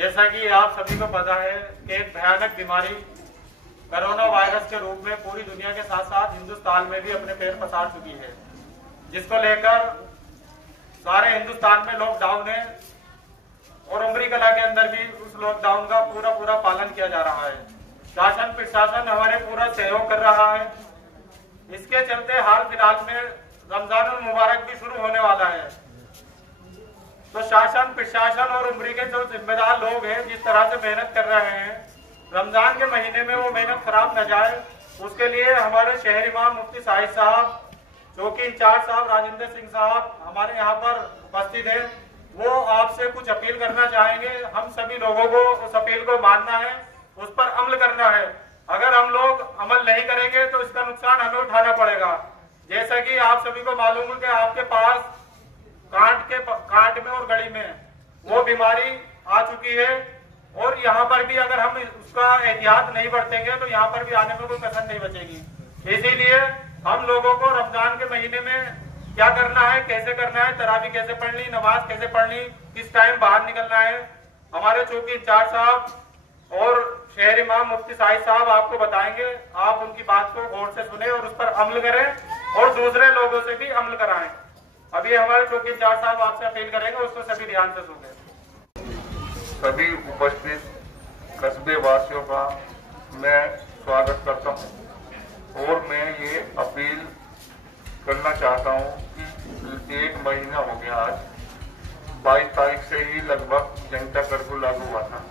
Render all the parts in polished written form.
जैसा कि आप सभी को पता है कि एक भयानक बीमारी कोरोना वायरस के रूप में पूरी दुनिया के साथ साथ हिंदुस्तान में भी अपने पैर पसार चुकी है, जिसको लेकर सारे हिंदुस्तान में लॉकडाउन है और उमरी कला के अंदर भी उस लॉकडाउन का पूरा पालन किया जा रहा है। शासन प्रशासन हमारे पूरा सहयोग कर रहा है। इसके चलते हाल फिलहाल में रमजानुल मुबारक भी शुरू होने वाला है, तो शासन प्रशासन और उमरी के जो जिम्मेदार लोग हैं जिस तरह से मेहनत कर रहे हैं, रमजान के महीने में वो मेहनत खराब न जाए, उसके लिए हमारे शहर इमाम मुफ्ती साहिब साहब, चौकी इंचार्ज साहब राजेंद्र सिंह साहब हमारे यहाँ पर उपस्थित है। वो आपसे कुछ अपील करना चाहेंगे। हम सभी लोगों को उस अपील को मानना है, उस पर अमल करना है। अगर हम लोग अमल नहीं करेंगे तो इसका नुकसान हमें उठाना पड़ेगा। जैसा कि आप सभी को मालूम है कि आपके पास कांट में और गड़ी में वो बीमारी आ चुकी है, और यहाँ पर भी अगर हम उसका एहतियात नहीं बरतेंगे तो यहाँ पर भी आने में कोई कसर नहीं बचेगी। इसीलिए हम लोगों को रमजान के महीने में क्या करना है, कैसे करना है, तरावी कैसे पढ़नी, नमाज कैसे पढ़नी, किस टाइम बाहर निकलना है, हमारे चौकी इंचार्ज साहब और शहर इमाम मुफ्ती साहिब साहब आपको बताएंगे। आप उनकी बात को गौर से सुने और उस पर अमल करें और दूसरे लोगों से भी अमल कराएं। अभी हमारे चौकी इंचार्ज साहब आपसे अपील करेंगे, उसको सभी ध्यान से सुने। सभी उपस्थित कस्बे वासियों का मैं स्वागत करता हूं और मैं ये अपील करना चाहता हूं कि 1 महीना हो गया, आज 22 तारीख से ही लगभग जनता कर्फ्यू लागू हुआ था।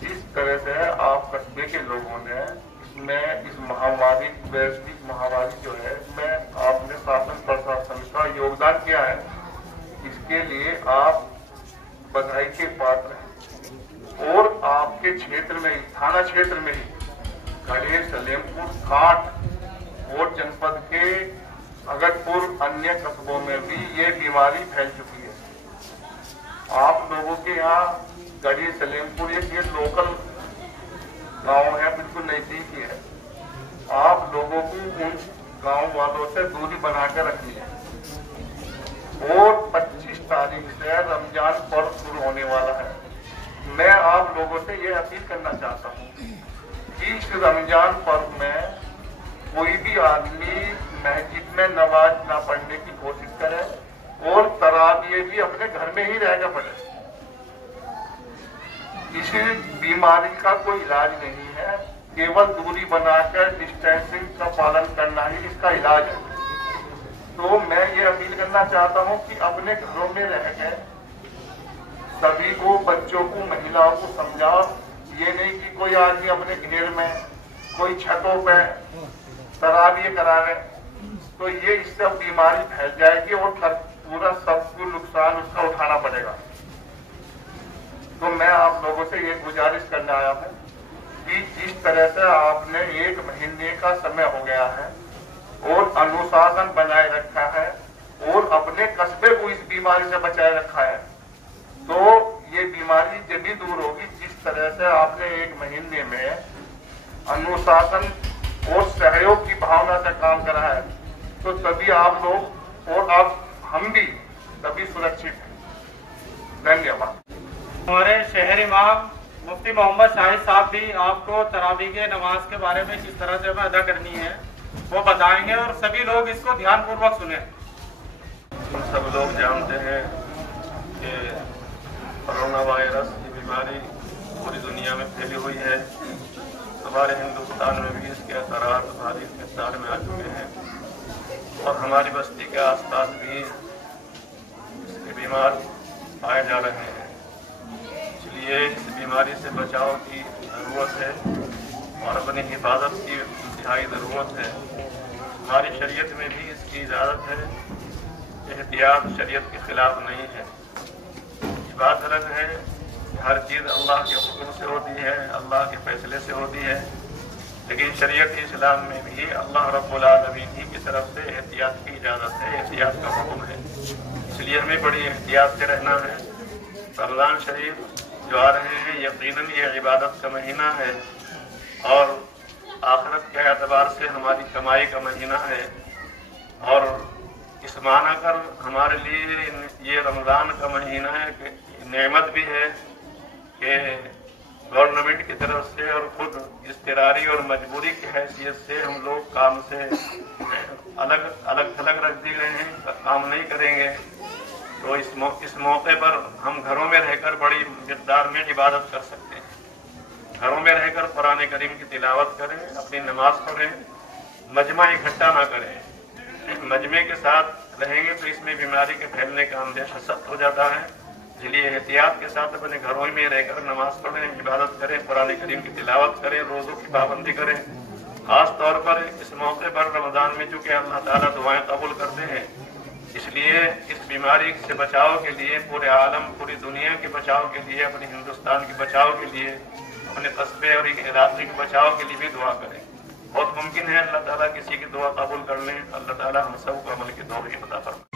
जिस तरह से आप कस्बे के लोगों ने इसमें इस महामारी, वैश्विक महामारी जो है, इसमें आपने शासन प्रशासन का योगदान किया है, इसके लिए आप बधाई के पात्र हैं। और आपके क्षेत्र में, थाना क्षेत्र में ही गढ़ेर, सलेमपुर, कांट और जनपद के अगरपुर, अन्य कस्बों में भी ये बीमारी फैल चुकी है। आप लोगों के यहाँ गढ़ेर, सलेमपुर ये लोकल गांव है, बिल्कुल नजदीक ही है। आप लोगों को उन गांव वालों से दूरी बनाकर रखनी है। और 25 तारीख से रमजान पर्व शुरू होने वाला है। मैं आप लोगों से ये अपील करना चाहता हूँ कि इस रमजान पर्व में कोई भी आदमी मस्जिद में नमाज ना पढ़ने की कोशिश करे और तरावी भी अपने घर में ही रहकर पढ़े। इस बीमारी का कोई इलाज नहीं है, केवल दूरी बनाकर डिस्टेंसिंग का पालन करना ही इसका इलाज है। तो मैं ये अपील करना चाहता हूँ कि अपने घरों में रह गए सभी को, बच्चों को, महिलाओं को समझाओ। ये नहीं कि कोई आदमी अपने घेर में, कोई छतों पे तरावी करा रहे, तो ये इससे बीमारी फैल जाएगी और पूरा सबको नुकसान उसका उठाना पड़ेगा। तो मैं आप लोगों से ये गुजारिश करने आया हूँ कि जिस तरह से आपने 1 महीने का समय हो गया है और अनुशासन बनाए रखा है और अपने कस्बे को इस बीमारी से बचाए रखा है, तो ये बीमारी जब भी दूर होगी। जिस तरह से आपने 1 महीने में अनुशासन और सहयोग की भावना से काम करा है, तो तभी आप लोग और आप हम भी तभी सुरक्षित हैं। धन्यवाद। हमारे शहर इमाम मुफ्ती मोहम्मद शाहिद साहब भी आपको तरावी के नमाज के बारे में किस तरह से हमें अदा करनी है वो बताएंगे और सभी लोग इसको ध्यानपूर्वक सुने। सब लोग जानते हैं कि कोरोना वायरस की बीमारी पूरी दुनिया में फैली हुई है। हमारे हिंदुस्तान में भी इसके असरात भारी मिक़दार में आ चुके हैं और हमारी बस्ती के आसपास भी इसके बीमार पाए जा रहे हैं। इसलिए इस बीमारी से बचाव की ज़रूरत है और अपनी हिफाजत की इंतहाई ज़रूरत है। हमारी शरीयत में भी इसकी इजाज़त है। एहतियात शरीयत के खिलाफ नहीं है। ये बात अलग है कि हर चीज़ अल्लाह के हुक्म से होती है, अल्लाह के फैसले से होती है, लेकिन शरीयत इस्लाम में भी अल्लाह रब्बुल आलमीन ही की तरफ से एहतियात की इजाज़त है, एहतियात का हुक्म है। इसलिए हमें बड़ी एहतियात से रहना है। रमज़ान शरीफ जो आ रहे हैं, यकीनन ये इबादत का महीना है और आखिरत के एतबार से हमारी कमाई का महीना है। और इस माना कर हमारे लिए ये रमज़ान का महीना है कि नेमत भी है कि गवर्नमेंट की तरफ से और खुद इज़्तिरारी और मजबूरी की हैसियत से हम लोग काम से अलग थलग रख दिए गए हैं, काम नहीं करेंगे। तो इस मौके पर हम घरों में रहकर बड़ी मिक़दार में इबादत कर सकते हैं। घरों में रहकर कुरान करीम की तिलावत करें, अपनी नमाज पढ़ें, मजमा इकट्ठा ना करें। मजमे के साथ रहेंगे तो इसमें बीमारी के फैलने का अंदेशा सख्त हो जाता है। इसलिए एहतियात के साथ अपने घरों में रहकर नमाज पढ़ें, इबादत करें, कुरान करीम की तिलावत करें, रोज़ों की पाबंदी करें। खास तौर पर इस मौके पर रमजान में चूँकि अल्लाह ताला दुआएं कबूल करते हैं, इसलिए इस बीमारी से बचाव के लिए पूरे आलम, पूरी दुनिया के बचाव के लिए, अपने हिंदुस्तान के बचाव के लिए, अपने कस्बे और इलाके के बचाव के लिए भी दुआ करें। बहुत मुमकिन है अल्लाह ताला किसी की दुआ कबूल कर लें। अल्लाह ताला हम सबको अमल की तौफीक अता फरमाए।